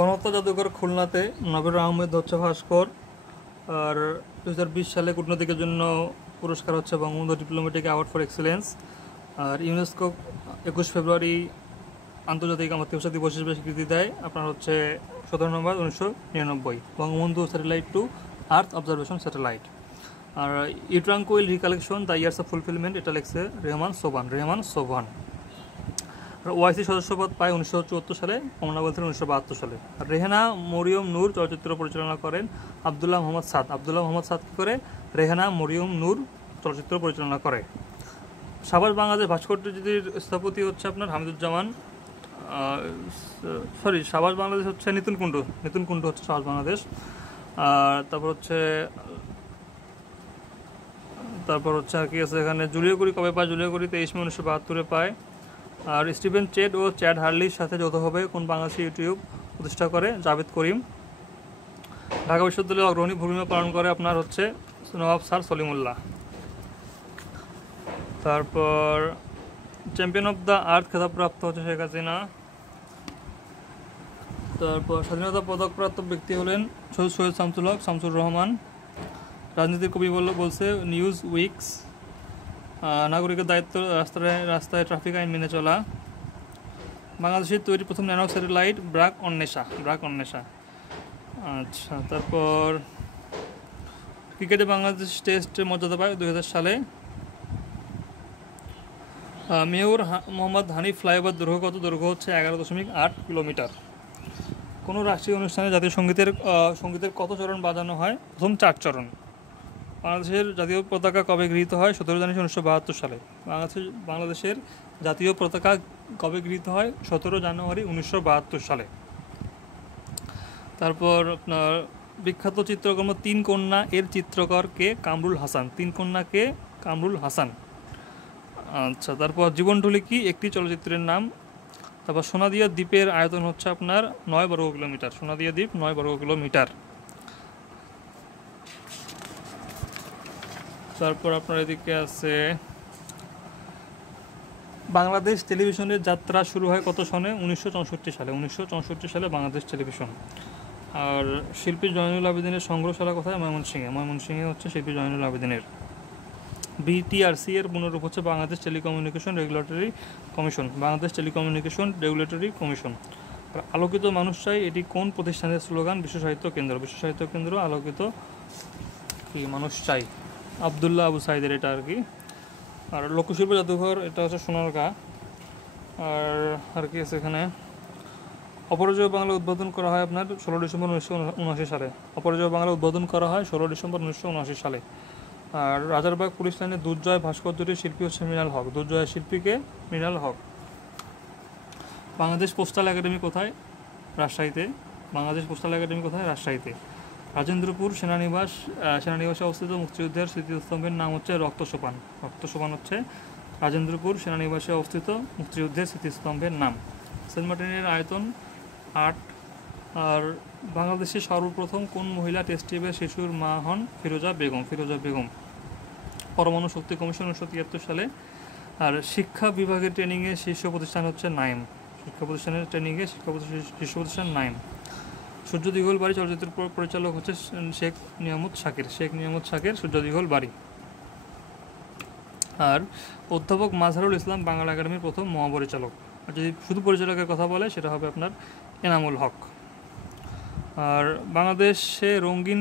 গণহত্যা জাদুঘর খুলনাতে নবির আহমেদ হচ্ছে ভাস্কর। আর 2020 সালে কূটনীতিকের জন্য পুরস্কার হচ্ছে Bangabandhu diplomatic award for excellence. আর ইউনেস্কো 21 ফেব্রুয়ারি আন্তর্জাতিক মাতৃভাষা দিবস হিসেবে স্বীকৃতি দেয় আপনার হচ্ছে 17 নভেম্বর 1999 Bangabandhu satellite two earth observation satellite. আর untranquil recollection the years of fulfilment, এটা লিখছে রেহমান সোবহান। ওআইসি সদস্যপদ পায় 1974 সালে, কমনওয়েলথ 1972 সালে। আর রেহানা মরিয়ম নূর চলচ্চিত্র পরিচালনা করেন আবদুল্লাহ মোহাম্মদ সাদ কি করে রেহানা মরিয়ম নূর চলচ্চিত্র পরিচালনা করে। সাভার বাংলাদেশ ভাস্কর্যটির স্থপতি হচ্ছে আপনার হামিদুজ্জামান, সাভার বাংলাদেশ হচ্ছে নিতুন কুণ্ডু হচ্ছে সাভার বাংলাদেশ। আর তারপর হচ্ছে আর কি আছে এখানে জুলিও কুরি কবে পায়, জুলিও কুরি 23 মে 1972 পায়। আর স্টিভেন চেড ও চ্যাড হার্লির সাথে যৌথভাবে কোন বাংলাদেশি ইউটিউব প্রতিষ্ঠা করে জাভেদ করিম। ঢাকা বিশ্ববিদ্যালয়ে অগ্রণী ভূমিকা পালন করে আপনার হচ্ছে নবাব স্যার সলিমুল্লাহ। তারপর চ্যাম্পিয়ন অফ দ্য আর্থ খেতাবপ্রাপ্ত হচ্ছে শেখ হাসিনা। তারপর স্বাধীনতা পদকপ্রাপ্ত ব্যক্তি হলেন সৈয়দ শামসুর রহমান। রাজনীতির কবি বলছে নিউজ উইকস। নাগরিকের দায়িত্ব রাস্তায় ট্রাফিক আইন মেনে চলা। বাংলাদেশের তৈরি প্রথম ন্যানো স্যাটেলাইট ব্রাক অন্বেষা। আচ্ছা, তারপর ক্রিকেটে বাংলাদেশ টেস্টের মর্যাদা পায় 2000 সালে। মেয়র মোহাম্মদ হানিফ ফ্লাইওভার দৈর্ঘ্য হচ্ছে 11.8 কিলোমিটার। কোনো রাষ্ট্রীয় অনুষ্ঠানে জাতীয় সঙ্গীতের কত চরণ বাজানো হয়? প্রথম 4 চরণ। বাংলাদেশের জাতীয় পতাকা কবে গৃহীত হয়? 17 জানুয়ারি 1972 সালে। বাংলাদেশের জাতীয় পতাকা কবে গৃহীত হয়? 17 জানুয়ারি 1972 সালে। তারপর আপনার বিখ্যাত চিত্রকর্ম 3 কন্যা এর চিত্রকর কে? কামরুল হাসান। আচ্ছা, তারপর জীবনঢুলি কি একটি চলচ্চিত্রের নাম। তারপর সোনাদিয়া দ্বীপের আয়তন হচ্ছে আপনার 9 বর্গ কিলোমিটার। সোনাদিয়া দ্বীপ 9 বর্গ কিলোমিটার। তারপর আপনার এদিকে আছে বাংলাদেশ টেলিভিশনের যাত্রা শুরু হয় কত সনে? 1964 সালে বাংলাদেশ টেলিভিশন। আর শিল্পী জয়নুল আবেদিনের সংগ্রহশালা কোথায়? ময়মনসিংহে হচ্ছে শিল্পী জয়নুল আবেদিনের। বিটিআরসি এর পুনরূপ হচ্ছে বাংলাদেশ টেলিকমিউনিকেশন রেগুলেটরি কমিশন। আলোকিত মানুষ চাই, এটি কোন প্রতিষ্ঠানের স্লোগান? বিশ্ব সাহিত্য কেন্দ্র আলোকিত মানুষ চাই, আবদুল্লাহ আবু সাইদের এটা আর কি। আর লোকশিল্প জাদুঘর এটা হচ্ছে সোনারগাঁ। আর কি আছে এখানে? অপরাজয় বাংলা উদ্বোধন করা হয় আপনার 16 ডিসেম্বর 1979 সালে। 16 সালে। আর রাজারবাগ পুলিশ লাইনে দুর্জয় ভাস্কর্যটির শিল্পী হচ্ছে মৃণাল হক। দুর্জয়ের শিল্পীকে মৃণাল হক। বাংলাদেশ পোস্টাল একাডেমি কোথায়? রাজশাহীতে। রাজেন্দ্রপুর সেনানিবাসে অবস্থিত মুক্তিযুদ্ধের স্মৃতিস্তম্ভের নাম হচ্ছে রক্তসোপান হচ্ছে রাজেন্দ্রপুর সেনানিবাসে অবস্থিত মুক্তিযুদ্ধের স্মৃতিস্তম্ভের নাম। সেন্ট মার্টিনের আয়তন 8। আর বাংলাদেশের সর্বপ্রথম কোন মহিলা টেস্ট টিউবের শিশুর মা হন? ফিরোজা বেগম। পরমাণু শক্তি কমিশন 1973 সালে। আর শিক্ষা বিভাগের ট্রেনিংয়ে শীর্ষ প্রতিষ্ঠান হচ্ছে নাইম। সূর্য দিঘল বাড়ি চলচ্চিত্রের পরিচালক হচ্ছে শেখ নিয়ামত শাকির। সূর্য দিঘল বাড়ি। আর অধ্যাপক মাজহারুল ইসলাম বাংলা একাডেমির প্রথম মহাপরিচালক। আর যদি শুধু পরিচালকের কথা বলে সেটা হবে আপনার এনামুল হক। আর বাংলাদেশে রঙিন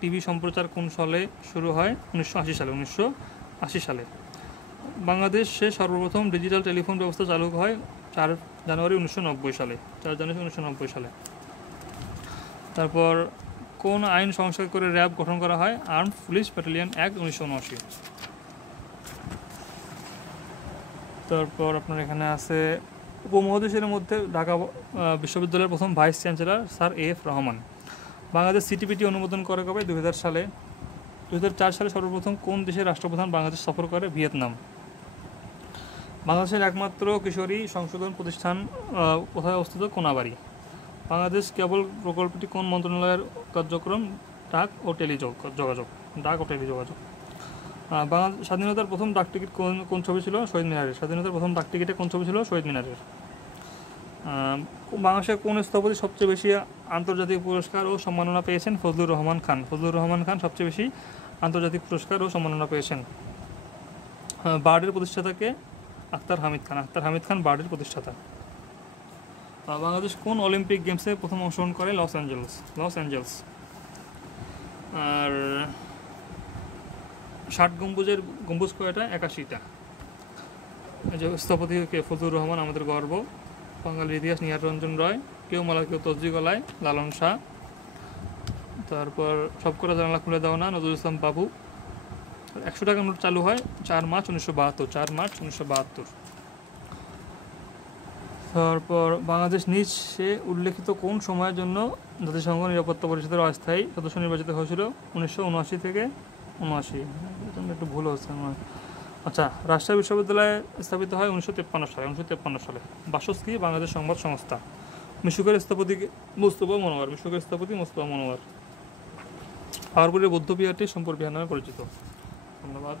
টিভি সম্প্রচার কোন সালে শুরু হয়? 1980 সালে। বাংলাদেশে সর্বপ্রথম ডিজিটাল টেলিফোন ব্যবস্থা চালু হয় 4 জানুয়ারি 1990 সালে। তারপর কোন আইন সংস্কার করে র্যাব গঠন করা হয়? Armed police battalion act 1979। তারপর আপনার এখানে আছে উপমহাদেশের মধ্যে ঢাকা বিশ্ববিদ্যালয়ের প্রথম vice chancellor sir AF Rahman. Bangladesh CTBT অনুমোদন করে কবে? 2000 সালে। 2004 সালে সর্বপ্রথম কোন দেশের রাষ্ট্রপ্রধান বাংলাদেশ সফর করে? ভিয়েতনাম। বাংলাদেশের একমাত্র কিশোরী সংশোধন প্রতিষ্ঠান কোথায় অবস্থিত? কোনাবাড়ি। বাংলাদেশ কেবল প্রকল্পটি কোন মন্ত্রণালয়ের কার্যক্রম? ডাক ও টেলিযোগাযোগ। স্বাধীনতার প্রথম ডাকটিকিট কোন ছবি ছিল? শহীদ মিনারের। বাংলাদেশের কোন স্থপতি সবচেয়ে বেশি আন্তর্জাতিক পুরস্কার ও সম্মাননা পেয়েছেন? ফজলুর রহমান খান। ফজলুর রহমান খান সবচেয়ে বেশি আন্তর্জাতিক পুরস্কার ও সম্মাননা পেয়েছেন। বার্ডের প্রতিষ্ঠাতাকে? আখতার হামিদ খান। আখতার হামিদ খান বার্ডের প্রতিষ্ঠাতা। বাংলাদেশ কোন অলিম্পিক গেমসে প্রথম অংশগ্রহণ করে? Los Angeles. Los Angeles. আর 60 গম্বুজের গম্বুজ কয়টা? 81টা। এই যে স্থপতিকে ফজলুর রহমান, আমাদের গর্ব। বাঙালির ইতিহাস নিহার রঞ্জন রয়। কেউ মালা কেউ তসজি গলায়, লালন শাহ। তারপর সব করে জানালা খুলে দাও না, নজরুল ইসলাম বাবু। 100 টাকার নোট চালু হয় 4 মার্চ 1972। 4 মার্চ 1972। তারপর বাংলাদেশ নিচে উল্লেখিত কোন সময়ের জন্য জাতিসংঘ নিরাপত্তা পরিষদের অস্থায়ী সদস্য নির্বাচিত হয়েছিল? 1979 থেকে 79। একটু ভুল হচ্ছে আমার। আচ্ছা, রাজশাহী বিশ্ববিদ্যালয় স্থাপিত হয় 1953 সালে। 1953 সালে। বাসস কি? বাংলাদেশ সংবাদ সংস্থা। মিশুকের স্থপতি মোস্তফা মনোয়ার। মিশুকের স্থপতি মোস্তফা মনোয়ার। পাহাড়পুরের বৌদ্ধ বিহারটি সম্পূর্ণ বিহার নামে পরিচিত। ধন্যবাদ।